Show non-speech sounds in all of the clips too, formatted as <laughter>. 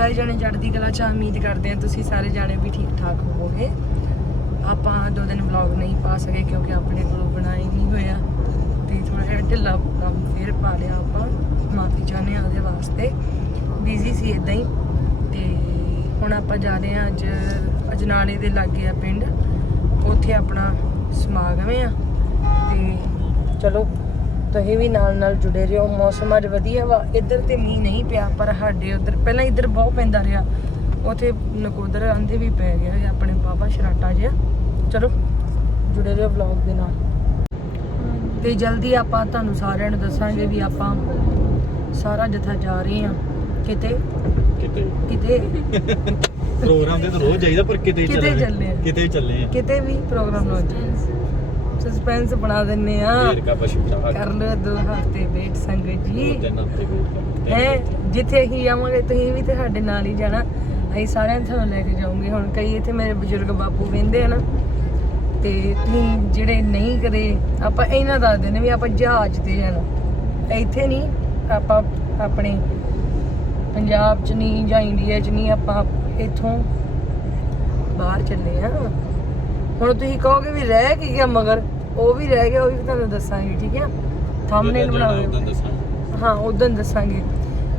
ਸਾਰੇ ਜਣੇ ਚੜ੍ਹਦੀ ਕਲਾ ਚ ਉਮੀਦ ਕਰਦੇ ਹਾਂ ਤੁਸੀਂ ਸਾਰੇ ਜਾਣੇ ਵੀ ਠੀਕ ਠਾਕ ਹੋਵੋਗੇ। ਆਪਾਂ ਦੋ ਦਿਨ ਵਲੌਗ ਨਹੀਂ ਪਾ ਸਕੇ ਕਿਉਂਕਿ ਆਪਣੇ ਕੋਲੋਂ ਬਣਾਈ ਨਹੀਂ ਹੋਇਆ ਤੇ ਥੋੜਾ ਜਿਹਾ ਢਿੱਲਾ ਕੰਮ ਫੇਰ ਪਾ ਲਿਆ ਆਪਾਂ। ਮਾਫੀ ਚਾਹੁੰਦੇ ਹਾਂ ਉਹਦੇ ਵਾਸਤੇ। ਬਿਜ਼ੀ ਸੀ ਇਦਾਂ ਹੀ। ਤੇ ਹੁਣ ਆਪਾਂ ਜਾ ਰਹੇ ਹਾਂ ਅੱਜ ਅਜਨਾਲੇ ਦੇ ਲਾਗੇ ਆ ਪਿੰਡ। ਉੱਥੇ ਆਪਣਾ ਸਮਾਗਮ ਆ। ਤੇ ਚਲੋ ਤੁਸੀਂ ਵੀ ਨਾਲ ਨਾਲ ਜੁੜੇ ਰਹੋ ਮੌਸਮ ਅੱਜ ਵਧੀਆ ਵਾ ਇੱਧਰ ਤੇ ਮੀਂਹ ਨਹੀਂ ਪਿਆ ਪਰ ਸਾਡੇ ਉੱਧਰ ਪਹਿਲਾਂ ਇੱਧਰ ਬਹੁਤ ਪੈਂਦਾ ਰਿਹਾ ਉਥੇ ਨਕੋਦਰ ਆਂਦੇ ਵੀ ਪੈ ਗਿਆ ਇਹ ਆਪਣੇ ਬਾਬਾ ਸ਼ਰਾਟਾ ਜਿਹਾ। ਚਲੋ ਜੁੜੇ ਰਹੋ ਵਲੌਗ ਦੇ ਨਾਲ। ਤੇ ਜਲਦੀ ਆਪਾਂ ਤੁਹਾਨੂੰ ਸਾਰਿਆਂ ਨੂੰ ਦੱਸਾਂਗੇ ਵੀ ਆਪਾਂ ਸਾਰਾ ਜਥਾ ਜਾ ਰਹੇ ਹਾਂ। ਕਿਤੇ? ਕਿਤੇ। ਕਿਤੇ? <laughs> ਪ੍ਰੋਗਰਾਮ ਤੇ ਤਾਂ ਰੋਜ਼ ਜਾਈਦਾ ਪਰ ਕਿਤੇ ਕਿਤੇ ਚੱਲੇ ਆ। ਕਿਤੇ ਚੱਲੇ ਆ ਕਿਤੇ ਵੀ ਪ੍ਰੋਗਰਾਮ ਹੋ ਜਾਏ ਸਸਪੈਂਸ ਬਣਾ ਦਿੰਨੇ ਆ। ਪਸ਼ੂ ਚਾਹ ਕਰ ਲਓ ਦੋ ਹਫ਼ਤੇ ਵੇਟ ਸੰਗਤ ਜੀ। ਦਿਨ ਹਫ਼ਤੇ ਵੇਟ ਹੈ? ਜਿੱਥੇ ਅਸੀਂ ਜਾਵਾਂਗੇ ਤੁਸੀਂ ਵੀ ਤੇ ਸਾਡੇ ਨਾਲ ਹੀ ਜਾਣਾ। ਅਸੀਂ ਸਾਰਿਆਂ ਨੂੰ ਲੈ ਕੇ ਜਾਵਾਂਗੇ ਹੁਣ ਕਈ ਇੱਥੇ ਮੇਰੇ ਬਜ਼ੁਰਗ ਬਾਪੂ ਵਹਿੰਦੇ ਆ ਨਾ ਤੇ ਤੁਸੀਂ ਜਿਹੜੇ ਨਹੀਂ ਕਦੇ ਆਪਾਂ ਇਹਨਾਂ ਦੱਸਦੇ ਨੇ ਵੀ ਆਪਾਂ ਜਹਾਜ਼ ਤੇ ਜਾਣਾ। ਇੱਥੇ ਨਹੀਂ ਆਪਾਂ ਆਪਣੇ ਪੰਜਾਬ ਚ ਨਹੀਂ ਜਾਂ ਇੰਡੀਆ ਚ ਨਹੀਂ ਆਪਾਂ ਇੱਥੋਂ ਬਾਹਰ ਚੱਲੇ ਆ ਹੁਣ ਤੁਸੀਂ ਕਹੋਗੇ ਵੀ ਰਹਿ ਕੀ ਗਿਆ ਮਗਰ ਉਹ ਵੀ ਰਹਿ ਗਿਆ ਉਹ ਵੀ ਤੁਹਾਨੂੰ ਦੱਸਾਂਗੇ ਠੀਕ ਹੈ? ਥੰਬਨੇਲ ਦੱਸਾਂ ਹਾਂ ਉਦੋਂ ਦੱਸਾਂਗੇ।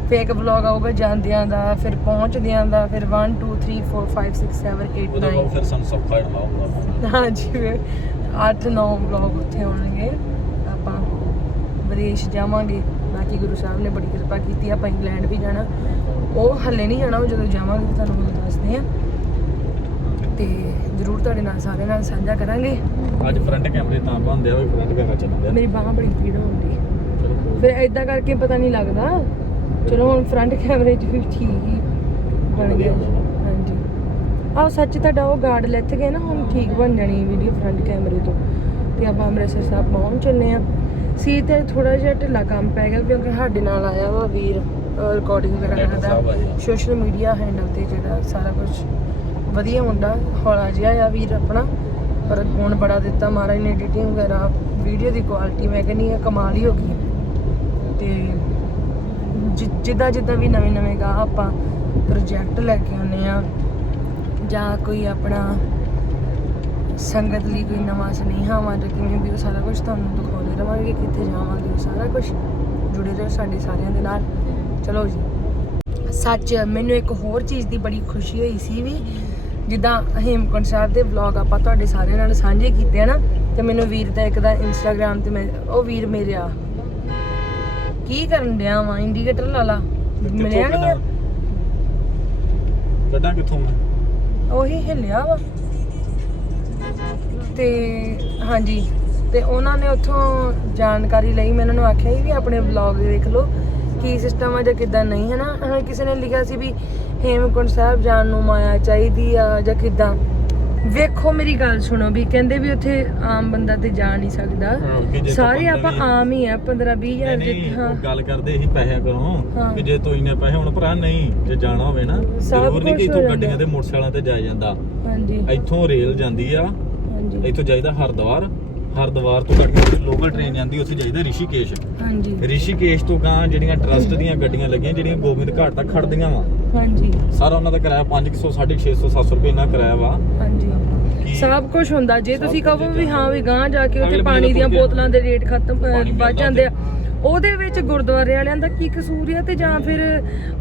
ਫੇਕ ਵਲੌਗ ਆਊਗਾ ਜਾਂਦਿਆਂ ਦਾ ਫਿਰ ਪਹੁੰਚਦਿਆਂ ਦਾ ਫਿਰ 1 2 3 4 5 6 7 8 ਉਹਦਾ 9 ਬਾਅਦ ਫਿਰ ਸਾਨੂੰ ਸੌਖਾ ਹੋਣਾ ਹਾਂ ਜੀ 8 9 ਵਲੌਗ ਉੱਥੇ ਹੋਣਗੇ। ਆਪਾਂ ਵਿਦੇਸ਼ ਜਾਵਾਂਗੇ। ਬਾਕੀ ਗੁਰੂ ਸਾਹਿਬ ਨੇ ਬੜੀ ਕਿਰਪਾ ਕੀਤੀ ਆਪਾਂ ਇੰਗਲੈਂਡ ਵੀ ਜਾਣਾ। ਉਹ ਹੱਲੇ ਨਹੀਂ ਜਾਣਾ ਉਹ ਜਦੋਂ ਜਾਵਾਂਗੇ ਤੁਹਾਨੂੰ ਦੱਸਦੇ ਆ ਤੇ ਜ਼ਰੂਰ ਤੁਹਾਡੇ ਨਾਲ ਸਾਰਿਆਂ ਨਾਲ ਸਾਂਝਾ ਕਰਾਂਗੇ। ਅੱਜ ਫਰੰਟ ਕੈਮਰੇ ਤਾਂ ਬੰਦ ਆ ਉਹ ਫਰੰਟ ਕੈਮਰਾ ਚੱਲਦਾ ਮੇਰੀ ਬਾਹਾਂ ਬੜੀ ਪੀੜ ਹੁੰਦੀ ਫਿਰ ਐਦਾਂ ਕਰਕੇ ਪਤਾ ਨਹੀਂ ਲੱਗਦਾ। ਚਲੋ ਹੁਣ ਫਰੰਟ ਕੈਮਰੇ 'ਚ ਵੀ ਠੀਕ ਹੀ ਬਣ ਗਿਆ। ਹਾਂਜੀ। ਆਹ ਸੱਚ ਤੁਹਾਡਾ ਉਹ ਗਾਰਡ ਲੈਥ ਗਏ ਨਾ ਹੁਣ ਠੀਕ ਬਣ ਜਾਣੀ ਵੀਡੀਓ ਫਰੰਟ ਕੈਮਰੇ ਤੋਂ। ਤੇ ਆਪਾਂ ਅੰਮ੍ਰਿਤਸਰ ਸਾਹਿਬ ਪਹੁੰਚ ਚੱਲੇ ਆ ਸੀ ਤੇ ਥੋੜਾ ਜਿਹਾ ਢਿੱਲਾ ਕੰਮ ਪੈ ਗਿਆ ਕਿਉਂਕਿ ਸਾਡੇ ਨਾਲ ਆਇਆ ਵਾ ਵੀਰ ਰਿਕਾਰਡਿੰਗ ਵਗੈਰਾ ਆ। ਸੋਸ਼ਲ ਮੀਡੀਆ ਹੈਂਡਲ ਤੇ ਜਿਹੜਾ ਸਾਰਾ ਕੁਝ ਵਧੀਆ ਮੁੰਡਾ, ਹੌਲਾ ਜਿਹਾ ਆ ਵੀਰ ਆਪਣਾ, ਪਰ ਗੁਣ ਬੜਾ ਦਿੱਤਾ ਮਹਾਰਾਜ ਨੇ ਐਡੀਟਿੰਗ ਵਗੈਰਾ। ਵੀਡੀਓ ਦੀ ਕੁਆਲਿਟੀ ਮੈਂ ਕਹਿੰਦੀ ਆ, ਕਮਾਲ ਹੀ ਹੋ ਗਈ ਤੇ ਜਿ- ਜਿੱਦਾਂ ਜਿੱਦਾਂ ਵੀ ਨਵੇਂ ਨਵੇਂ ਗਾ ਆਪਾਂ ਪ੍ਰੋਜੈਕਟ ਲੈ ਕੇ ਆਉਂਦੇ ਆ, ਜਾਂ ਕੋਈ ਆਪਣਾ ਸੰਗਤ ਲਈ ਕੋਈ ਨਵਾਂ ਸੁਨੇਹਾ ਵਾ, ਜਾਂ ਕਿਵੇਂ ਵੀ, ਉਹ ਸਾਰਾ ਕੁਝ ਤੁਹਾਨੂੰ ਦਿਖਾਉਂਦੇ ਰਵਾਂਗੇ, ਕਿੱਥੇ ਜਾਵਾਂਗੇ, ਉਹ ਸਾਰਾ ਕੁਝ ਜੁੜੇ ਰਹੋ ਸਾਡੇ ਸਾਰਿਆਂ ਦੇ ਨਾਲ। ਚਲੋ ਜੀ। ਸੱਚ, ਮੈਨੂੰ ਇੱਕ ਹੋਰ ਚੀਜ਼ ਦੀ ਬੜੀ ਖੁਸ਼ੀ ਹੋਈ ਸੀ ਵੀ ਜਿੱਦਾਂ ਹੇਮਕੁੰਟ ਸਾਹਿਬ ਦੇ ਵਲੌਗ ਆਪਾਂ ਤੁਹਾਡੇ ਸਾਰਿਆਂ ਨਾਲ ਸਾਂਝੇ ਕੀਤੇ ਆ ਨਾ ਤੇ ਮੈਨੂੰ ਵੀਰ ਦਾ ਇੱਕ ਦਾ ਇੰਸਟਾਗ੍ਰam ਤੇ ਮੈਂ ਉਹ ਵੀਰ ਮੇਰੇ ਆ। ਕੀ ਕਰਨ ਡਿਆ ਵਾ? ਇੰਡੀਕੇਟਰ ਲਾ ਲਾ। ਮਿਲਿਆ ਨਹੀਂ ਆ ਕੱਢਾਂ ਕਿੱਥੋਂ ਮੈਂ? ਉਹੀ ਹਿੱਲਿਆ ਵਾ। ਤੇ ਹਾਂਜੀ ਤੇ ਉਹਨਾਂ ਨੇ ਉੱਥੋਂ ਜਾਣਕਾਰੀ ਲਈ ਮੈਂ ਉਹਨਾਂ ਨੂੰ ਆਖਿਆ ਸੀ ਵੀ ਆਪਣੇ ਵਲੌਗ ਦੇਖ ਲਓ ਕੀ ਸਿਸਟਮ ਆ ਜਾਂ ਕਿਦਾਂ ਨਹੀਂ ਹੈ ਨਾ ਕਿਸੇ ਨੇ ਲਿਖਿਆ ਸੀ ਵੀ ਹੇਮਕੁੰਟ ਸਾਹਿਬ ਜਾਣ ਨੂੰ ਮਾਇਆ ਚਾਹੀਦੀ ਆ ਜਾਂ ਕਿਦਾਂ? ਵੇਖੋ ਮੇਰੀ ਗੱਲ ਸੁਣੋ ਵੀ ਕਹਿੰਦੇ ਵੀ ਉੱਥੇ ਆਮ ਬੰਦਾ ਤੇ ਜਾ ਨਹੀਂ ਸਕਦਾ। ਜੇ ਸਾਰੇ ਤਾਂ ਆਪਾਂ ਆਮ ਹੀ ਆ 15 20 ਨਹੀਂ ਹਜ਼ਾਰ ਨਹੀਂ ਜਿੱਥੇ ਹਾਂ। ਉਹ ਗੱਲ ਕਰਦੇ ਸੀ ਪੈਸਿਆਂ ਕਰੋ। ਕਿ ਜੇ ਤੂੰ ਇੰਨੇ ਪੈਸੇ ਹੁਣ ਭਰਾ ਨਹੀਂ ਜੇ ਜਾਣਾ ਹੋਵੇ ਨਾ ਜ਼ਰੂਰ ਨਹੀਂ ਕਿ ਜਾਂਦਾ। ਗੱਡੀਆਂ ਤੇ ਮੋਟਰਸਾਈਕਲਾਂ ਤੇ ਜਾਇਆ ਜਾਂਦਾ। ਹਾਂਜੀ। ਇੱਥੋਂ ਰੇਲ ਜਾਂਦੀ ਆ ਹਾਂਜੀ। ਇੱਥੋਂ ਜਾਈਦਾ ਹਰਦੁਆਰ। ਹਰਦੁਆਰ ਤੋਂ ਕੱਢ ਕੇ ਲੋਕਲ ਟ੍ਰੇਨ ਜਾਂਦੀ ਉੱਥੇ ਜਾਈਦਾ ਰਿਸ਼ੀਕੇਸ਼। ਹਾਂਜੀ। ਰਿਸ਼ੀਕੇਸ਼ ਤੋਂ ਗਾਂ ਜਿਹੜੀਆਂ ਟਰਸਟ ਦੀਆਂ ਗੱਡੀਆਂ ਲੱਗੀਆਂ ਜਿਹੜੀਆਂ ਗੋਬਿੰਦ ਘਾਟ ਤੱਕ ਖੜਦੀਆਂ ਵਾ। ਹਾਂਜੀ। ਸਾਰਾ ਉਹਨਾਂ ਦਾ ਕਿਰਾਇਆ 500 650 700 ਰੁਪਏ ਇੰਨਾ ਕਿਰਾਇਆ ਵਾ। ਹਾਂਜੀ। ਸਭ ਕੁਝ ਹੁੰਦਾ। ਜੇ ਤੁਸੀਂ ਕਹੋ ਵੀ ਹਾਂ ਵੀ ਗਾਂ ਜਾ ਕੇ ਉੱਥੇ ਪਾਣੀ ਦੀਆਂ ਬੋਤਲਾਂ ਦੇ ਰੇਟ ਖਤਮ ਵੱਧ ਜਾਂਦੇ ਆ। ਉਹਦੇ ਵਿੱਚ ਗੁਰਦੁਆਰੇ ਵਾਲਿਆਂ ਦਾ ਕੀ ਕਸੂਰ ਆ ਤੇ ਜਾਂ ਫਿਰ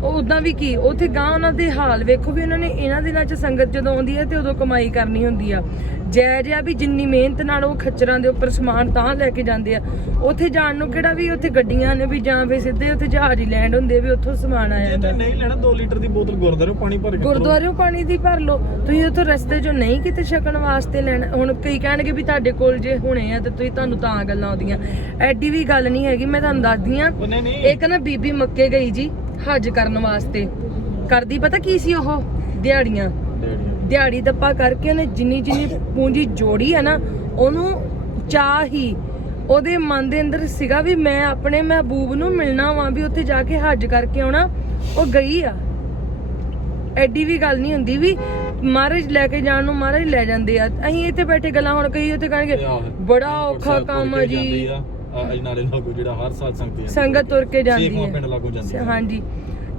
ਉਦਾਂ ਵੀ ਕੀ? ਉੱਥੇ ਗਾਂ ਉਹਨਾਂ ਦੇ ਹਾਲ ਵੇਖੋ ਵੀ ਉਹਨਾਂ ਨੇ ਇਹਨਾਂ ਦਿਨਾਂ 'ਚ ਸੰਗਤ ਜਦੋਂ ਆਉਂਦੀ ਹੈ ਤੇ ਉਦੋਂ ਕਮਾਈ ਕਰਨੀ ਹੁੰਦੀ ਆ। ਜੈ ਜਿਆ ਵੀ ਜਿੰਨੀ ਮਿਹਨਤ ਨਾਲ ਉਹ ਖੱਚਰਾਂ ਦੇ ਉੱਪਰ ਸਮਾਨ ਤਾਂ ਲੈ ਕੇ ਜਾਂਦੇ ਆ। ਉੱਥੇ ਜਾਣ ਨੂੰ ਕਿਹੜਾ ਵੀ ਉੱਥੇ ਗੱਡੀਆਂ ਨੇ ਵੀ ਜਾਂ ਫਿਰ ਸਿੱਧੇ ਉੱਥੇ ਜਹਾਜ਼ ਹੀ ਲੈਂਡ ਹੁੰਦੇ ਆ ਵੀ ਉੱਥੋਂ ਸਮਾਨ ਆ ਜੇ ਨਹੀਂ ਲੈਣਾ 2 ਲੀਟਰ ਦੀ ਬੋਤਲ ਗੁਰਦਾਰੇ ਪਾਣੀ ਭਰ ਕੇ ਗੁਰਦੁਆਰਿਓਂ ਪਾਣੀ ਦੀ ਭਰ ਲਓ। ਤੁਸੀਂ ਉੱਥੋਂ ਰਸਤੇ 'ਚੋਂ ਨਹੀਂ ਕਿਤੇ ਛਕਣ ਵਾਸਤੇ ਲੈਣਾ। ਹੁਣ ਕਈ ਕਹਿਣਗੇ ਵੀ ਤੁਹਾਡੇ ਕੋਲ ਜੇ ਹੁਣੇ ਆ ਤੇ ਤੁਸੀਂ ਤੁਹਾਨੂੰ ਤਾਂ ਗੱਲਾਂ ਆਉਂਦੀਆਂ। ਐਡੀ ਵੀ ਗੱਲ ਨਹੀਂ ਹੈਗੀ। ਮੈਂ ਤੁਹਾਨੂੰ ਦੱਸਦੀ ਆ ਇੱਕ ਨਾ ਬੀਬੀ ਮੱਕੇ ਗਈ ਜੀ ਹੱਜ ਕਰਨ ਵਾਸਤੇ। ਕਰਦੀ ਪਤਾ ਕੀ ਸੀ ਉਹ? ਦਿਹਾੜੀਆਂ। ਦਿਹਾੜੀ ਦੱਪਾ ਕਰਕੇ ਉਹਨੇ ਜਿੰਨੀ ਜਿੰਨੀ ਪੂੰਜੀ ਜੋੜੀ ਹੈ ਨਾ ਉਹਨੂੰ ਚਾਹ ਹੀ। ਉਹਦੇ ਮਨ ਦੇ ਅੰਦਰ ਸੀਗਾ ਵੀ ਮੈਂ ਆਪਣੇ ਮਹਿਬੂਬ ਨੂੰ ਮਿਲਣਾ ਵਾਂ ਵੀ ਉੱਥੇ ਜਾ ਕੇ ਹੱਜ ਕਰਕੇ ਆਉਣਾ। ਉਹ ਗਈ ਆ। ਐਡੀ ਵੀ ਗੱਲ ਨਹੀਂ ਹੁੰਦੀ ਵੀ ਮਹਾਰਾਜ ਲੈ ਕੇ ਜਾਣ ਨੂੰ ਮਹਾਰਾਜ ਲੈ ਜਾਂਦੇ ਆ। ਅਸੀਂ ਇੱਥੇ ਬੈਠੇ ਗੱਲਾਂ ਹੁਣ ਕਈ ਉੱਥੇ ਕਹਿਣਗੇ ਬੜਾ ਔਖਾ ਕੰਮ ਆ ਜੀ। ਆ ਨਾਲੇ ਲਾਗੋ ਜਿਹੜਾ ਹਰ ਸਾਲ ਸੰਗਤ ਜਾਂਦੀ ਸੰਗਤ ਤੁਰ ਕੇ ਜਾਂਦੀ ਸੇਖਵਾਂ ਹੈ। ਪਿੰਡ ਲਾਗੋ ਜਾਂਦੀ ਹੈ ਹਾਂਜੀ।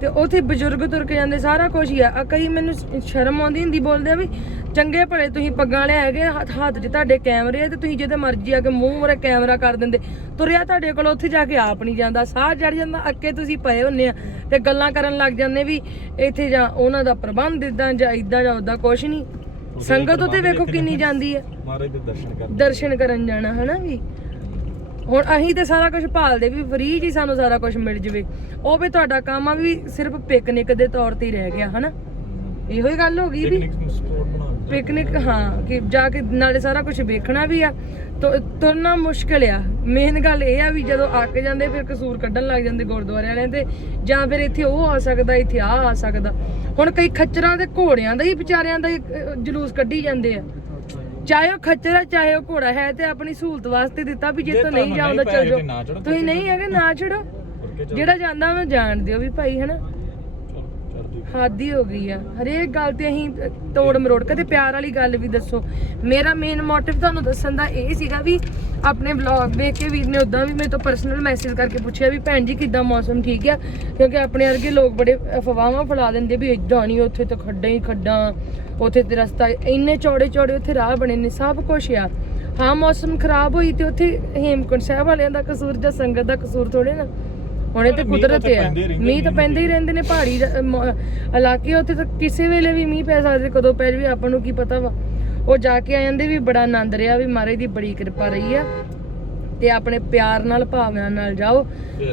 ਤੇ ਉੱਥੇ ਬਜ਼ੁਰਗ ਤੁਰ ਕੇ ਜਾਂਦੇ ਸਾਰਾ ਕੁਝ ਹੀ ਆ। ਆ ਕਈ ਮੈਨੂੰ ਸ਼- ਸ਼ਰਮ ਆਉਂਦੀ ਹੁੰਦੀ ਬੋਲਦੇ ਆ ਵੀ ਚੰਗੇ ਭਲੇ ਤੁਸੀਂ ਪੱਗਾਂ ਲੈ ਹੈਗੇ ਹੱਥ 'ਚ ਤੁਹਾਡੇ ਕੈਮਰੇ ਆ ਤੇ ਤੁਸੀਂ ਜਿਹਦੇ ਮਰਜ਼ੀ ਆ ਕੇ ਮੂੰਹ ਮੂਰੇ ਕੈਮਰਾ ਕਰ ਦਿੰਦੇ। ਤੁਰਿਆ ਤੁਹਾਡੇ ਕੋਲ ਉੱਥੇ ਜਾ ਕੇ ਆਪ ਨਹੀਂ ਜਾਂਦਾ। ਸਾਹ ਚੜ ਜਾਂਦਾ ਅੱਕੇ ਤੁਸੀਂ ਪਏ ਹੁੰਨੇ ਆ ਤੇ ਗੱਲਾਂ ਕਰਨ ਲੱਗ ਜਾਂਦੇ ਵੀ ਇੱਥੇ ਜਾਂ ਉਹਨਾਂ ਦਾ ਪ੍ਰਬੰਧ ਇਦਾਂ ਜਾਂ ਇਦਾਂ ਜਾਂ ਉਦਾਂ ਕੁਝ ਨਹੀਂ। ਸੰਗਤ ਉੱਤੇ ਵੇਖੋ ਕਿੰਨੀ ਜਾਂਦੀ ਹੈ। ਮਹਾਰਾਜ ਦੇ ਦਰਸ਼ਨ ਕਰਨ ਦਰਸ਼ਨ ਕਰਨ ਜਾਣਾ ਹਨਾ ਵੀ? ਹੁਣ ਅਸੀਂ ਤੇ ਸਾਰਾ ਕੁਝ ਭਾਲਦੇ ਵੀ ਫ੍ਰੀ ਜੀ ਸਾਨੂੰ ਸਾਰਾ ਕੁਝ ਮਿਲ ਜਵੇ। ਉਹ ਵੀ ਤੁਹਾਡਾ ਕੰਮ ਆ ਵੀ ਸਿਰਫ ਪਿਕਨਿਕ ਦੇ ਤੌਰ ਤੇ ਹੀ ਰਹਿ ਗਿਆ ਹਨਾ? ਇਹੋ ਹੀ ਗੱਲ ਹੋ ਗਈ ਵੀ ਪਿਕਨਿਕ ਹਾਂ ਕਿ ਜਾ ਕੇ ਨਾਲੇ ਸਾਰਾ ਕੁਝ ਵੇਖਣਾ ਵੀ ਆ। ਤੁ- ਤੁਰਨਾ ਮੁਸ਼ਕਲ ਆ। ਮੇਨ ਗੱਲ ਇਹ ਆ ਵੀ ਜਦੋਂ ਅੱਕ ਜਾਂਦੇ ਫਿਰ ਕਸੂਰ ਕੱਢਣ ਲੱਗ ਜਾਂਦੇ ਗੁਰਦੁਆਰੇ ਵਾਲਿਆਂ ਤੇ ਜਾਂ ਫਿਰ ਇੱਥੇ ਉਹ ਆ ਸਕਦਾ ਇੱਥੇ ਆ ਆ ਸਕਦਾ। ਹੁਣ ਕਈ ਖੱਚਰਾਂ ਦੇ ਘੋੜਿਆਂ ਦਾ ਹੀ ਵਿਚਾਰਿਆਂ ਦਾ ਜਲੂਸ ਕੱਢੀ ਜਾਂਦੇ ਆ। ਚਾਹੇ ਉਹ ਖੱਚਰ ਚਾਹੇ ਉਹ ਘੋੜਾ ਹੈ ਤੇ ਆਪਣੀ ਸਹੂਲਤ ਵਾਸਤੇ ਦਿੱਤਾ ਵੀ ਜੇ ਜੇ ਤੋਂ ਨਹੀਂ ਤੁਹਾਨੂੰ ਜਾਉਂਦਾ ਨਹੀਂ ਚੱਲ ਪੈਸੇ ਤੇ ਨਾ ਜਾਓ ਚੜ੍ਹੋ, ਤੁਸੀਂ ਨਹੀਂ ਹੈਗੇ ਨਾ ਚੱਲ। ਜਿਹੜਾ ਜਾਂਦਾ ਉਹਨੂੰ ਜਾਣ ਦਿਓ ਵੀ ਭਾਈ ਹਨਾ? ਹੱਦ ਹੀ ਹੋ ਗਈ ਆ। ਹਰੇਕ ਗੱਲ ਤੇ ਅਸੀਂ ਤੋੜ ਮਰੋੜ ਕਦੇ ਪਿਆਰ ਵਾਲੀ ਗੱਲ ਵੀ ਦੱਸੋ। ਮੇਰਾ ਮੇਨ ਮੋਟਿਵ ਤੁਹਾਨੂੰ ਦੱਸਣ ਦਾ ਇਹ ਸੀਗਾ ਵੀ ਆਪਣੇ ਵਲੌਗ ਦੇਖ ਕੇ ਵੀਰ ਨੇ ਉਦਾਂ ਵੀ ਮੇਰੇ ਤੋਂ ਪਰਸਨਲ ਮੈਸੇਜ ਕਰਕੇ ਪੁੱਛਿਆ ਵੀ ਭੈਣ ਜੀ ਕਿੱਦਾਂ ਮੌਸਮ ਠੀਕ ਆ? ਕਿਉਂਕਿ ਆਪਣੇ ਵਰਗੇ ਲੋਕ ਬੜੇ ਅਫਵਾਹਾਂ ਫੈਲਾ ਦਿੰਦੇ ਵੀ ਇਦਾਂ ਨਹੀਂ ਉੱਥੇ ਤਾਂ ਖੱਡਾਂ ਹੀ ਖੱਡਾਂ। ਉੱਥੇ ਤੇ ਰਸਤਾ ਇੰਨੇ ਚੌੜੇ ਚੌੜੇ ਉੱਥੇ ਰਾਹ ਬਣੇ ਨੇ ਸਭ ਕੁਝ ਆ। ਹਾਂ ਮੌਸਮ ਖਰਾਬ ਹੋਈ ਤੇ ਉੱਥੇ ਹੇਮਕੁੰਟ ਸਾਹਿਬ ਵਾਲਿਆਂ ਦਾ ਕਸੂਰ ਜਾਂ ਸੰਗਤ ਦਾ ਕਸੂਰ ਥੋੜੇ ਨਾ। ਹੁਣ ਇਹ ਤੇ ਕੁਦਰਤ ਰਹਿੰਦੇ, ਮੀਂਹ ਤਾਂ ਪੈਂਦੇ ਹੀ ਰਹਿੰਦੇ ਨੇ ਪਹਾੜੀ ਇਲਾਕੇ ਉੱਥੇ ਤਾਂ ਕਿਸੇ ਵੇਲੇ ਵੀ ਮੀਂਹ ਪੈ ਸਕਦੇ ਕਦੋਂ ਪੈ ਜਾਵੇ ਆਪਾਂ ਨੂੰ ਕੀ ਪਤਾ ਵਾ। ਉਹ ਜਾ ਕੇ ਆ ਜਾਂਦੇ ਵੀ ਬੜਾ ਆਨੰਦ ਰਿਹਾ ਵੀ ਮਹਾਰਾਜ ਦੀ ਬੜੀ ਕਿਰਪਾ ਰਹੀ ਆ। ਤੇ ਆਪਣੇ ਪਿਆਰ ਨਾਲ ਭਾਵਨਾ ਨਾਲ ਜਾਓ।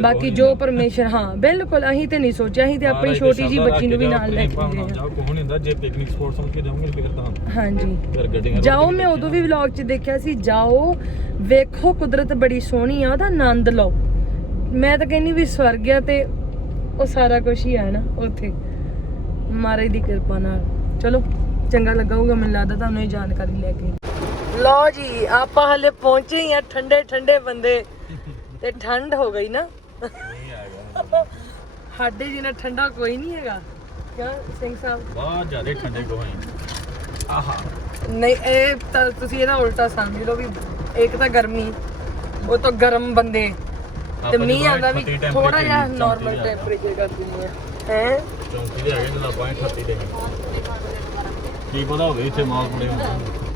ਬਾਕੀ ਜੋ। ਪਰਮੇਸ਼ਰ ਹਾਂ ਬਿਲਕੁਲ ਅਸੀਂ ਤੇ ਨਹੀਂ ਸੋਚਿਆ ਅਸੀਂ ਤੇ ਆਪਣੀ ਛੋਟੀ ਜੀ ਬੱਚੀ ਨੂੰ ਵੀ ਨਾਲ ਲੈ ਕੇ ਗਏ ਜਾਓ ਕੋਹ ਨਹੀਂ ਹੁੰਦਾ ਜੇ ਪਿਕਨਿਕ ਸਪੋਟ ਸਮਝ ਕੇ ਜਾਓਗੇ ਫਿਰ ਤਾਂ ਹਾਂਜੀ। ਜਾਓ ਮੈਂ ਉਦੋਂ ਵੀ ਵਲੌਗ 'ਚ ਦੇਖਿਆ ਸੀ ਜਾਓ ਵੇਖੋ ਕੁਦਰਤ ਬੜੀ ਸੋਹਣੀ ਆ ਉਹਦਾ ਆਨੰਦ ਲਓ। ਮੈਂ ਤਾਂ ਕਹਿੰਨੀ ਵੀ ਸਵਰਗ ਆ ਤੇ ਉਹ ਸਾਰਾ ਕੁਝ ਹੀ ਆ ਨਾ ਉੱਥੇ। ਮਹਾਰਾਜ ਦੀ ਕਿਰਪਾ ਨਾਲ। ਚਲੋ ਚੰਗਾ ਲੱਗਾ ਹੋਊਗਾ ਮੈਨੂੰ ਲੱਗਦਾ ਤੁਹਾਨੂੰ ਇਹ ਜਾਣਕਾਰੀ ਲੈ ਕੇ। ਲਓ ਜੀ ਆਪਾਂ ਹਲੇ ਪਹੁੰਚੇ ਹੀ ਆ ਠੰਡੇ ਠੰਡੇ ਬੰਦੇ। ਤੇ ਠੰਡ ਹੋ ਗਈ ਨਾ। ਸਾਡੇ ਜਿੰਨਾ ਠੰਡਾ ਕੋਈ ਨਹੀਂ ਹੈਗਾ। ਕਿਉਂ ਸਿੰਘ ਸਾਹਿਬ? ਬਹੁਤ ਜ਼ਿਆਦਾ ਠੰਡੇ ਗੋਹੇ ਆਹਾ। ਨਹੀਂ ਇਹ ਤਾਂ ਤੁਸੀਂ ਇਹਦਾ ਉਲਟਾ ਸਮਝ ਲਓ ਵੀ ਇੱਕ ਤਾਂ ਗਰਮੀ ਉਹ ਤੋਂ ਗਰਮ ਬੰਦੇ। ਤੇ ਮੀਂਹ ਆਉਂਦਾ ਵੀ 38 temperature ਥੋੜਾ ਜਿਹਾ ਨਾਰਮਲ ਆ। ਟੈਂਪਰੇਚਰ ਕਰ ਦਿੰਦੀ ਹੈ ਹੈ? ਚੌਂਕੀ ਦੇ ਹੈਗੇ ਜਦੋਂ ਆਪਾਂ 38 ਦੇ। ਕੀ ਪਤਾ ਹੋਵੇ ਇੱਥੇ ਮਾਲ ਬੜੇ ਹੁੰਦੇ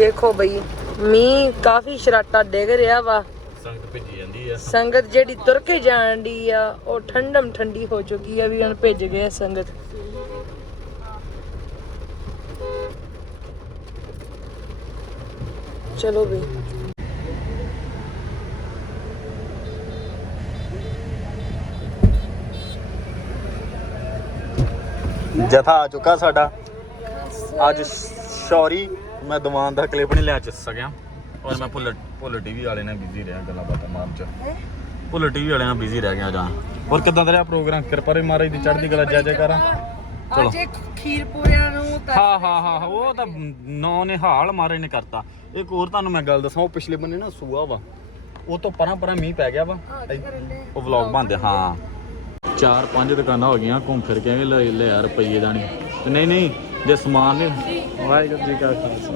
ਦੇਖੋ ਬਈ ਮੀਂਹ ਕਾਫੀ ਸ਼ਰਾਟਾ ਡਿੱਗ ਰਿਹਾ ਵਾ। ਸੰਗਤ ਭੇਜੀ ਜਾਂਦੀ ਆ। ਸੰਗਤ ਜਿਹੜੀ ਤੁਰ ਕੇ ਜਾਣ ਦੀ ਆ ਉਹ ਠੰਡਮ ਠੰਡੀ ਹੋ ਚੁੱਕੀ ਆ ਵੀ ਹੁਣ ਭੇਜ ਗਏ ਸੰਗਤ। ਚਲੋ ਬਈ। ਜਥਾ ਆ ਚੁੱਕਾ ਸਾਡਾ। ਅੱਜ ਸ਼ੌਰੀ ਮੈਂ ਦੀਵਾਨ ਦਾ ਕਲਿੱਪ ਨਹੀਂ ਲੈ ਚ ਸਕਿਆ। ਔਰ ਮੈਂ ਭੁੱਲ ਭੁੱਲ ਟੀਵੀ ਵਾਲੇ ਨਾਲ ਬਿਜ਼ੀ ਰਿਹਾ ਗੱਲਾਂ ਬਾਤਾਂ ਮਾਰਨ ਚ। ਭੁੱਲ ਟੀਵੀ ਵਾਲਿਆਂ ਨਾਲ ਬਿਜ਼ੀ ਰਹਿ ਗਿਆ ਜਾਂ। ਹੋਰ ਕਿਦਾਂ ਦਾ ਰਿਹਾ ਪ੍ਰੋਗਰਾਮ ਕਿਰਪਾ ਰੇ ਮਹਾਰਾਜ ਦੀ ਚੜ੍ਹਦੀ ਕਲਾ ਜੈ ਜੈਕਾਰਾਂ। ਚਲੋ। ਅੱਜ ਖੀਰ ਪੂਰਿਆਂ ਨੂੰ ਹਾਂ ਹਾਂ ਹਾਂ ਉਹ ਤਾਂ ਨੌ ਨਿਹਾਲ ਮਹਾਰਾਜ ਨੇ ਕਰਤਾ। ਇੱਕ ਹੋਰ ਤੁਹਾਨੂੰ ਮੈਂ ਗੱਲ ਦੱਸਾਂ ਉਹ ਪਿਛਲੇ ਬੰਨੇ ਨਾ ਸੂਆ ਵਾ। ਉਹ ਤੋਂ ਪਰਾਂ ਪਰਾਂ ਮੀਂਹ ਪੈ ਗਿਆ ਵਾ। ਉਹ ਵਲੌਗ ਬਣਦੇ ਹਾਂ। ਚਾਰ ਪੰਜ ਦੁਕਾਨਾਂ ਹੋ ਗਈਆਂ ਘੁੰਮ ਫਿਰ ਕੇ ਲੈ ਲੈ ਯਾਰ ਰੁਪਈਏ ਦਾ ਨਹੀਂ ਤੇ ਨਹੀਂ ਨਹੀਂ ਜੇ ਸਮਾਨ ਨਹੀਂ ਵਾਹਿਗੁਰੂ ਜੀ ਕਾ ਖਾਲਸਾ।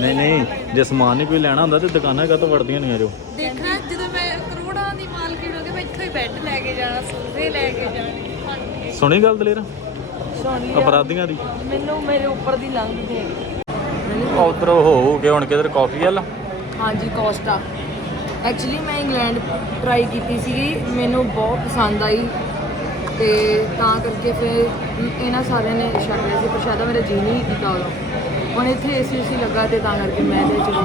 ਨਹੀਂ ਨਹੀਂ ਜੇ ਸਮਾਨ ਨਹੀਂ ਕੋਈ ਲੈਣਾ ਹੁੰਦਾ ਤੇ ਦੁਕਾਨਾਂ ਕਾ ਤੋਂ ਵੜਦੀਆਂ ਨਹੀਂ ਆ ਜੋ ਦੇਖਣਾ ਜਦੋਂ ਮੈਂ ਕਰੋੜਾਂ ਦੀ ਮਾਲਕਿਨ ਹੋ ਗਈ ਮੈਂ ਇੱਥੋਂ ਹੀ ਬੈੱਡ ਲੈ ਕੇ ਜਾਣਾ ਸੋਫੇ ਲੈ ਕੇ ਜਾਣੇ। ਸੁਣੀ ਗੱਲ ਦਲੇਰਾ। ਸੋਹਣੀ ਆ। ਅਪਰਾਧੀਆਂ ਦੀ। ਮੈਨੂੰ ਮੇਰੇ ਉੱਪਰ ਦੀ ਲੰਘਦੀ ਹੈ ਉਧਰ ਹੋ ਕੇ ਹੁਣ ਕਿਧਰ ਕਾਫੀ ਵਾਲਾ? ਹਾਂਜੀ ਕੋਸਟਾ ਐਕਚੁਅਲੀ ਮੈਂ ਇੰਗਲੈਂਡ ਟਰਾਈ ਕੀਤੀ ਸੀਗੀ। ਮੈਨੂੰ ਬਹੁਤ ਪਸੰਦ ਆਈ। ਤੇ ਤਾਂ ਕਰਕੇ ਫਿਰ ਇਹਨਾਂ ਸਾਰਿਆਂ ਨੇ ਛੱਡ ਲਿਆ ਸੀ ਪਰ ਸ਼ਾਇਦ ਮੇਰਾ ਜੀ ਨਹੀਂ ਕੀਤਾ ਉਦੋਂ। ਹੁਣ ਇੱਥੇ ਏਸੀ ਏਸੀ ਲੱਗਾ ਤੇ ਤਾਂ ਕਰਕੇ ਮੈਂ ਤੇ ਚਲੋ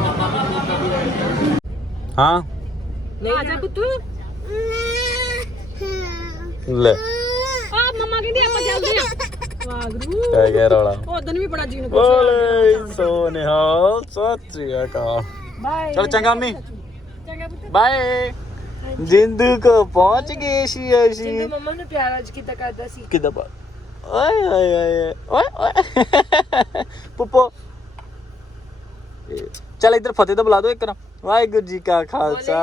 ਹਾਂ। ਨਹੀਂ ਜਾ ਪੁੱਤ ਲੈ। ਆ ਮੰਮਾ ਕਹਿੰਦੀ ਆਪਾਂ ਚੱਲਦੇ ਆ। ਵਾਗਰੂ ਕਹਿ ਗਿਆ ਰੌਲਾ। ਉਦੋਂ ਵੀ ਬੜਾ ਜੀਣ ਬੋਲੇ ਸੋ ਨਿਹਾਲ ਸਤਿ ਸ੍ਰੀ ਅਕਾਲ। ਬਾਏ ਚਲ ਚੰਗਾ ਮੀ ਚੰਗਾ ਪੁੱਤ। ਬਾਏ ਜਿੰਦੂ ਕੋ ਪਹੁੰਚ ਗਏ ਸੀ ਜਿੰਦੂ ਅਸੀਂ ਮੰਮਾ ਨੂੰ ਪਿਆਰ ਅੱਜ ਕੀਤਾ ਕਰਦਾ ਸੀ? ਕਿਦਾਂ ਬਾ ਓਏ ਓਏ ਓਏ ਓਏ ਓਏ। <laughs> ਪੁੱਪੋ। ਚਲ ਇੱਧਰ ਫਤਿਹ ਤਾਂ ਬੁਲਾ ਦਿਓ ਇੱਕ ਨਾ। ਵਾਹਿਗੁਰੂ ਜੀ ਕਾ ਖਾਲਸਾ।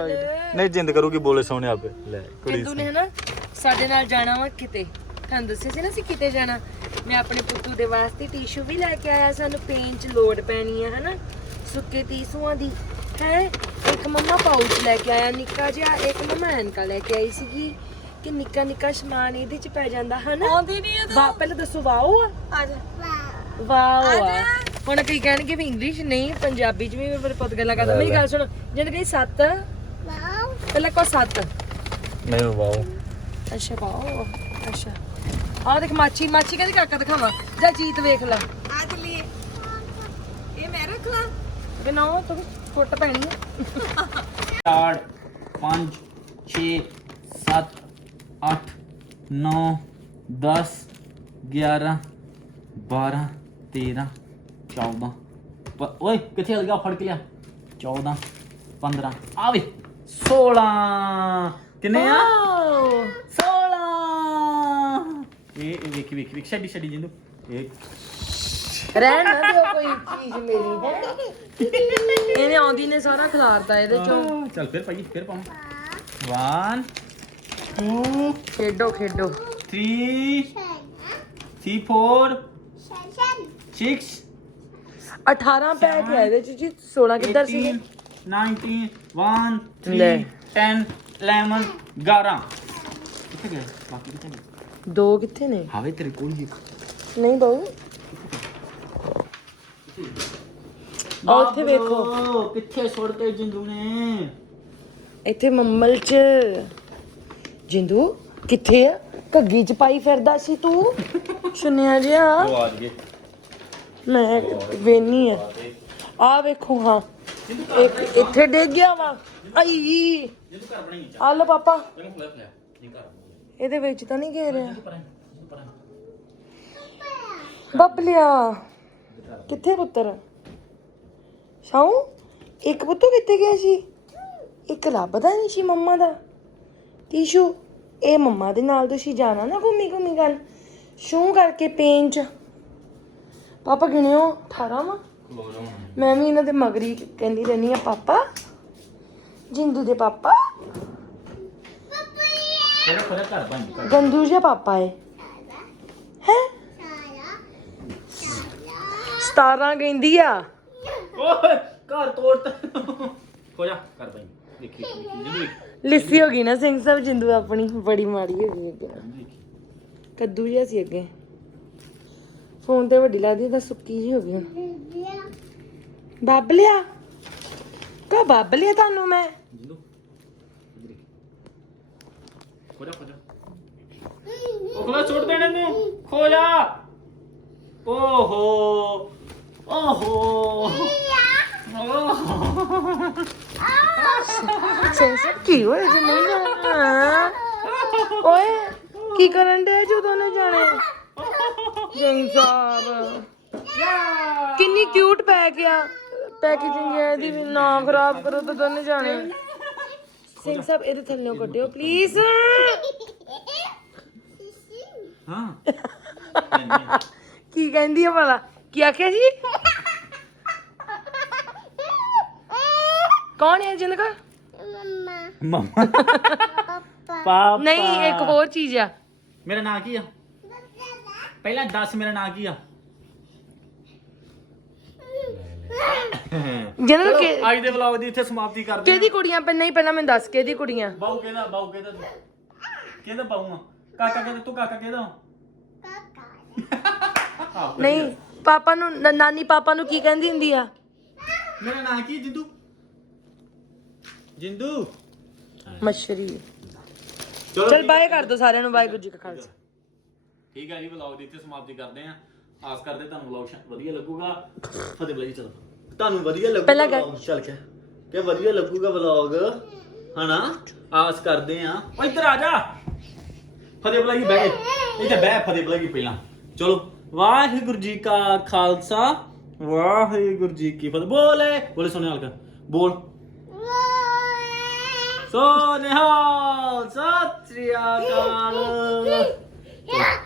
ਬੋਲੇ ਨਹੀਂ ਜਿੰਦ ਕਰੂਗੀ ਬੋਲੇ ਸੋਹਣੇ ਆਪੇ ਲੈ ਕੁੜੀ ਜਿੰਦੂ ਨੇ ਹਨਾ ਸਾਡੇ ਨਾਲ ਜਾਣਾ ਵਾ ਕਿਤੇ। ਤੁਹਾਨੂੰ ਦੱਸਿਆ ਸੀ ਨਾ ਅਸੀਂ ਕਿਤੇ ਜਾਣਾ। ਮੈਂ ਆਪਣੇ ਪੁੱਤੂ ਦੇ ਵਾਸਤੇ ਟਿਸ਼ੂ ਵੀ ਲੈ ਕੇ ਆਇਆ। ਸਾਨੂੰ ਪੇਨ ਚ ਲੋੜ ਪੈਣੀ ਆ ਹਨਾ? ਸੁੱਕੇ ਤੀਸੂਆਂ ਦੀ। ਹੈ। ਇੱਕ ਮੰਮਾ ਪਾਊਚ ਲੈ ਕੇ ਆਇਆ ਨਿੱਕਾ ਜਿਹਾ ਇੱਕ ਮੰਮਾ ਐਨਕਾ ਲੈ ਕੇ ਆਈ ਸੀਗੀ ਕਿ ਨਿੱਕਾ ਨਿੱਕਾ ਸਮਾਨ ਇਹਦੇ ਚ ਪੈ ਜਾਂਦਾ ਹਨਾ? ਆਉਂਦੀ ਨਹੀਂ ਵਾ ਪਹਿਲਾਂ ਦੱਸੋ ਵਾਓ ਆ? ਆ ਜਾ। ਵਾਓ ਆ। ਹੁਣ ਕਈ ਕਹਿਣਗੇ ਵੀ ਇੰਗਲਿਸ਼ ਨਹੀਂ ਪੰਜਾਬੀ ਚ ਵੀ ਮੇਰੇ ਪੁੱਤ ਗੱਲਾਂ ਕਰਦਾ। ਮੇਰੀ ਗੱਲ ਸੁਣ ਜਿਹਨੇ ਕਹੀ ਸੱਤ ਪਹਿਲਾਂ ਕੋ ਸੱਤ। ਮੈਨੂੰ ਵਾਓ। ਅੱਛਾ ਵਾਓ ਅੱਛਾ। ਆ ਦੇਖ ਮਾਚੀ ਮਾਚੀ ਕਹਿੰਦੀ ਕਾਕਾ ਦਿਖਾਵਾ। ਜਾ ਜੀਤ ਵੇਖ ਲੈ। ਆ ਚਲੀਏ ਇਹ ਮੈਂ ਰੱਖ? ਲਾਂ ਬਿਨਾ ਤੂੰ ਫੁੱਟ ਪੈਣੀ ਆ। 4 5 6 7 8 9 10 11 12 13 14 ਪ- ਓਏ ਕਿੱਥੇ ਹਲ ਗਿਆ? ਫੜ ਕੇ ਲਿਆ। 14 15 ਆ ਵੇ 16 ਕਿੰਨੇ ਆ? 16 ਇਹ ਇਹ ਵੇਖੀ ਵੇਖੀ ਵੇਖ ਛੱਡੀ ਛੱਡੀ ਜਿੰਦੂ। ਇਹ ਰਹਿਣ ਨਾ ਦਿਓ ਕੋਈ ਚੀਜ਼ ਮੇਰੀ। ਹੈ ਇਹਨੇ ਆਉਂਦੀ ਨੇ ਸਾਰਾ ਖਿਲਾਰਤਾ ਇਹਦੇ ਚੋਂ। ਚੱਲ ਫਿਰ ਭਾਈ ਫਿਰ ਪਾਉਂ 1 2 ਖੇਡੋ ਖੇਡੋ। 3 3 4 6 18 ਪੈਕ ਹੈ ਇਹਦੇ ਚ ਜੀ 16 ਕਿੱਧਰ ਸੀ? 19 1 ਲੈ। 3 10 11 11 ਕਿੱਥੇ ਗਏ? ਬਾਕੀ ਕਿੱਥੇ ਗਏ? ਦੋ ਕਿੱਥੇ ਨੇ? ਹਾਵੇ ਤੇਰੇ ਕੋਲ ਹੀ। ਨਹੀਂ ਬਾਊ। ਆ ਉੱਥੇ ਵੇਖੋ ਬਾਬਰੋ, ਕਿੱਥੇ ਸੁੱਟ ਤੇ ਜਿੰਦੂ ਨੇ ਇੱਥੇ ਮੰਮਲ ਚ। ਜਿੰਦੂ ਕਿੱਥੇ ਆ? ਘੱਗੀ ਚ ਪਾਈ ਫਿਰਦਾ ਸੀ ਤੂੰ? ਸੁਣਿਆ ਜਿਆ ਉਹ ਆ ਗਏ ਮੈਂ ਵੇਨੀ ਆ। ਆ ਵੇਖੋ ਹਾਂ। ਇੱਕ ਇੱਥੇ ਡਿੱਗ ਗਿਆ ਵਾ। ਆਈ। ਜਿੰਦੂ ਘਰ ਬਣਾਈ ਆ। ਲੋ ਪਾਪਾ। ਚਲੋ ਖੁੱਲਾ ਖੁੱਲਾ ਇਹ ਘਰ ਇਹਦੇ ਵਿੱਚ ਤਾਂ ਨਹੀਂ ਘੇਰਿਆ ਪਰਾਂ ਪਰਾਂ ਬੱਬਲਿਆ ਕਿੱਥੇ ਪੁੱਤਰ? ਸ਼ਾਉ ਇੱਕ ਪੁੱਤੋ ਕਿੱਥੇ ਗਿਆ ਸੀ? ਇੱਕ ਲੱਭਦਾ ਨਹੀਂ ਸੀ ਮੰਮਾ ਦਾ। ਟੀਸ਼ੂ ਇਹ ਮੰਮਾ ਦੇ ਨਾਲ ਤੁਸੀਂ ਜਾਣਾ ਨਾ ਘੁੰਮੀ ਘੁੰਮੀ ਗੱਲ ਸ਼ੂ ਕਰਕੇ ਪੇਂਚ ਪਾਪਾ ਗਿਣਿਓ 18 ਵਾ? ਮੈਂ ਵੀ ਇਹਨਾਂ ਦੇ ਮਗਰੀ ਕਹਿੰਦੀ ਰਹਿੰਦੀ ਆ ਪਾਪਾ। ਜਿੰਦੂ ਦੇ ਪਾਪਾ। ਗੰਦੂ ਜਿਹਾ ਪਾਪਾ ਏ ਹੈ 17 ਕਹਿੰਦੀ ਆ। ਓਏ ਘਰ ਤੋੜਤਾ ਹੋ ਜਾ ਕਰ ਬਈ ਦੇਖੀ ਜਿੰਦੂ ਲਿੱਸੀ ਹੋ ਗਈ ਨਾ ਸਿੰਘ ਸਾਹਿਬ ਜਿੰਦੂ ਆਪਣੀ ਬੜੀ ਮਾੜੀ ਹੋ ਗਈ ਅੱਗੇ। ਕੱਦੂ ਜਿਹਾ ਸੀ ਅੱਗੇ। ਫੋਨ ਤੇ ਵੱਡੀ ਲੱਗਦੀ ਤਾਂ ਸੁੱਕੀ ਜੀ ਹੋ ਗਈ ਹੁਣ। ਬੱਬ ਲਿਆ। ਕਾ ਬੱਬ ਲਿਆ ਤੁਹਾਨੂੰ ਮੈਂ? ਜਿੰਦੂ ਹੋ ਜਾ ਹੋ ਜਾ। ਉਹ ਖਲਾ ਛੋੜ ਦੇਣੇ ਖੋ ਜਾ। ਓਹੋ ਓਹੋ ਸਿੰਘ ਸਾਹਿਬ ਕੀ ਹੋਇਆ ਜੇ ਨਹੀਂ ਜਾਣਾ ਓਏ ਕੀ ਕਰਨ ਦੇ ਜੋ ਦੋਨੋਂ ਜਾਣੇ ਸਿੰਘ ਸਾਹਿਬ ਕਿੰਨੀ ਕਿਊਟ ਪੈਕ ਆ ਪੈਕੇਜਿੰਗ ਹੈ ਇਹਦੀ ਵੀ ਨਾ ਖਰਾਬ ਕਰੋ ਤਾਂ ਦੋਨੇ ਜਾਣੇ ਸਿੰਘ ਸਾਹਿਬ ਇਹਦੇ ਥੱਲੇ ਕੱਢਿਓ ਪਲੀਜ਼ ਹਾਂ ਕੀ ਕਹਿੰਦੀ ਆ ਭਲਾ? ਕੀ ਆਖਿਆ ਜੀ ਕੌਣ ਹੈ ਜਿੰਦ ਕਾ ਮਮਾ। ਪਾਪਾ। ਨਹੀਂ ਇੱਕ ਹੋਰ ਚੀਜ਼ ਆ। ਮੇਰਾ ਨਾਂ ਕੀ ਆ? ਪਹਿਲਾਂ ਦੱਸ ਮੇਰਾ ਨਾਂ ਕੀ ਆ? ਜਿੰਦ ਕਿ ਅੱਜ ਦੇ ਵਲੌਗ ਦੀ ਇੱਥੇ ਸਮਾਪਤੀ ਕਰਦੇ ਕਿਹਦੀ ਕੁੜੀਆਂ? ਪੈ ਨਹੀਂ ਪਹਿਲਾਂ ਮੈਨੂੰ ਦੱਸ ਕਿਹਦੀ ਕੁੜੀਆਂ? ਬਾਉ ਕਿਹਦਾ ਬਾਉ ਕਿਹਦਾ? ਤੂੰ ਕਿਹਦਾ ਬਾਉ ਆ? ਕਾਕਾ ਕਿਹਦਾ ਤੂੰ ਕਾਕਾ ਕਿਹਦਾ ਕਾਕਾ। ਨਹੀਂ ਪਾਪਾ ਨੂੰ ਨ- ਨਾਨੀ ਪਾਪਾ ਨੂੰ ਕੀ ਕਹਿੰਦੀ ਹੁੰਦੀ ਆ? ਮੇਰਾ ਨਾਂ ਕੀ ਜਿੰਦੂ? ਜਿੰਦੂ? ਮਛਰੀ। ਚਲੋ ਚਲ ਬਾਏ ਕਰ ਦੋ ਸਾਰਿਆਂ ਨੂੰ ਵਾਹਿਗੁਰੂ ਜੀ ਕਾ ਖਾਲਸਾ। ਠੀਕ ਹੈ ਜੀ ਵਲੌਗ ਦੀ ਇੱਥੇ ਸਮਾਪਤੀ ਕਰਦੇ ਆਂ ਆਸ ਕਰਦੇ ਤੁਹਾਨੂੰ ਵਲੌਗ ਵਧੀਆ ਲੱਗੂਗਾ। ਫਤਿਹ ਬਲਾਈ ਚਲੋ। ਤੁਹਾਨੂੰ ਵਧੀਆ ਲੱਗੂਗਾ vlog, ਚੱਲ ਕੇ ਕਿ ਵਧੀਆ ਲੱਗੂਗਾ ਵਲੌਗ ਹਨਾ? ਆਸ ਕਰਦੇ ਆਂ ਓ ਇੱਧਰ ਆ ਜਾ। ਫਤਿਹ ਬਲਾਈ ਬਹਿ ਇੱਥੇ ਬਹਿ ਫਤਿਹ ਬਲਾਈ ਪਹਿਲਾਂ। ਚਲੋ। ਵਾਹਿਗੁਰੂ ਜੀ ਕਾ ਖਾਲਸਾ। ਵਾਹਿਗੁਰੂ ਜੀ ਕੀ ਫਤਿਹ। ਬੋਲੇ। ਬੋਲੇ ਸੁਣੇ ਹਾਲ ਕਰ। ਬੋਲ। ਸੋ ਨਿਹਾਲ। ਸਤਿ ਸ੍ਰੀ ਅਕਾਲ।